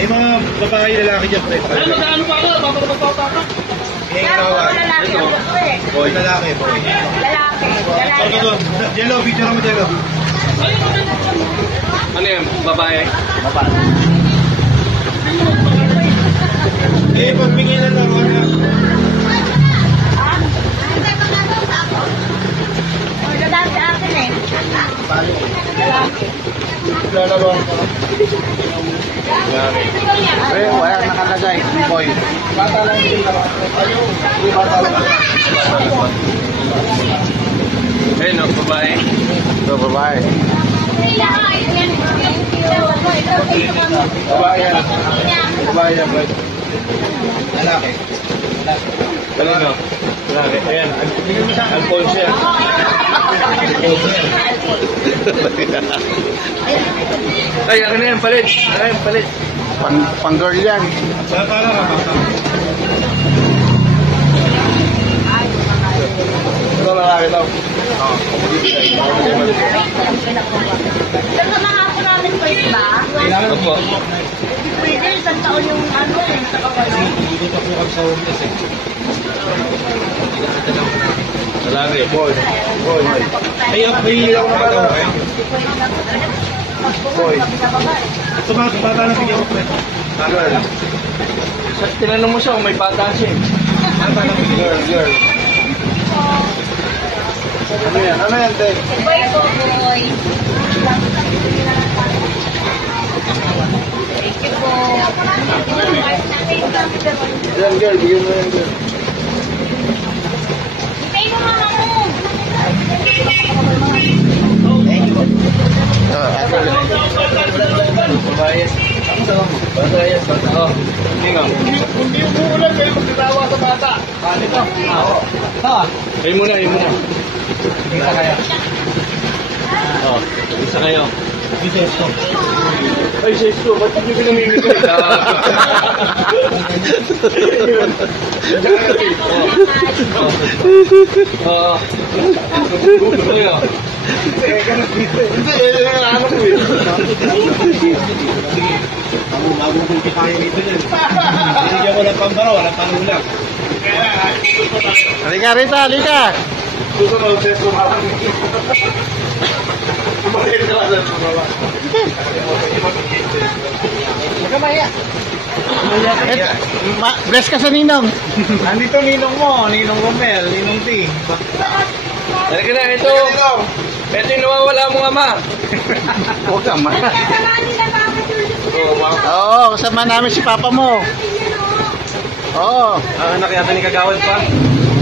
May mga babae lalaki dyan, pre. Ano ba ako? Papapapapapa. Lalaki ang gusto eh. Boy, lalaki, boy. Lalaki. Lalaki. Doon. Jello, picture mo, Jello. Ano yan? Babae? Babae. Eh, pagbigay na lang. Lalaki akin eh. Lalaki. Lalabang ko. Pre, wala nakalagay. Boy. Bata lang din naman. Ayun. Bata lang. Ayun o, babae. Ito, babae. Babae yan. Babae yan, boy. Lalaki. Talino. Lalaki. Ayan. Alfonso yan. Ay, ano na yan? Palit. Ano yan? Palit. Pang girl yan. Para ka. Ito lalaki daw. Kasama po namin po ba? Opo. Pwede, isang taon yung ano eh. Dito po kami sa homeless eh. Lalaki. Boy. Boy. Ay, may ilaw na ba? Boy. Ito bata na bigyan ko, pre. Girl. Tinanong mo siya kung may bata siya. Bata na bigyan. Girl. Ano yan? Ano yan, Ted? Boy po, boy. Thank you po. Yan, girl. Bigyan mo yan, girl. Pay mo mga mo. Babae. Babae. Oh, tingnan. Hindi umuulan kayo magtatawa sa bata. Ano ito? Ha? Ayun muna, ayun muna. Kita kaya. Oh, isa kayo. Business ko. Ay, Sesto, ba't hindi ko namimigay? Oo. Kuya. Hindi, ano ko eh. Magugunti tayo dito yan. Binigyan ko ng pambaro, walang panulang. Halika rito, halika. Susunod, Sesko, parang. Kumain ka lang sa baba. Magamaya. Bless ka sa ninong. Andito ninong mo, ninong Romel, ninong T. Halika na, ito. Ito yung nawawala mong ama. Huwag ka ma. Kasamahan nila bakit yung Oo, kasama namin si papa mo. Oo. Ang anak yata ni Kagawad pa.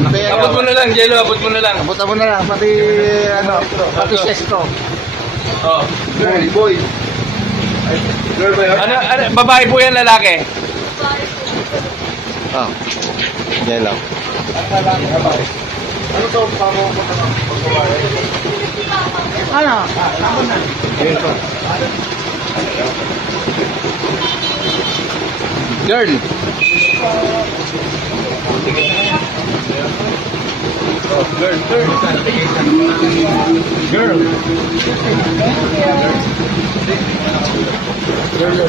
Abot mo na lang, Jello, abot mo na lang. Abutan mo na lang, pati pati sesto. Oh. Girl, boy. Girl ba yun? Ano, babae po yan, lalaki? Oh. Jello. Ano to? Pamo ko na lang. Ano? Ayun to. Girl. Girl. Girl.